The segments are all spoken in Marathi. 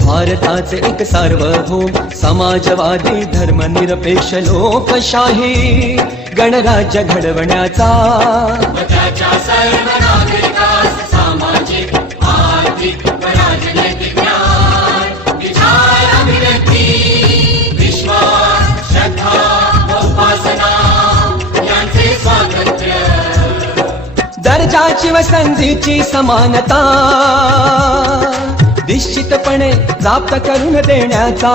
भारताचे एक सार्वभौम समाजवादी धर्मनिरपेक्ष लोकशाही गणराज्य घडवण्याचा त्याच्या सर्व नागरिकास सामाजिक आर्थिक व राजनैतिक न्याय विचार अभिव्यक्ती विश्वास श्रद्धा व उपासना यांचे स्वातंत्र्य दर्जाची व संधीची समानता निश्चितपणे प्राप्त करून देण्याचा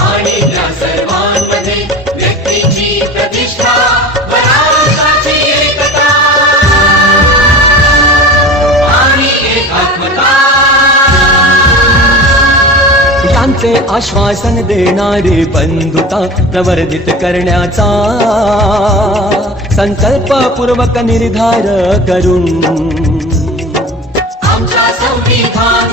आणि त्या सर्वांमध्ये व्यक्तीची प्रतिष्ठा व राष्ट्राची एकता आणि एकात्मता यांचे आश्वासन देणारी बंधुता प्रवर्धित करण्याचा संकल्पपूर्वक निर्धार करून आमच्या संविधान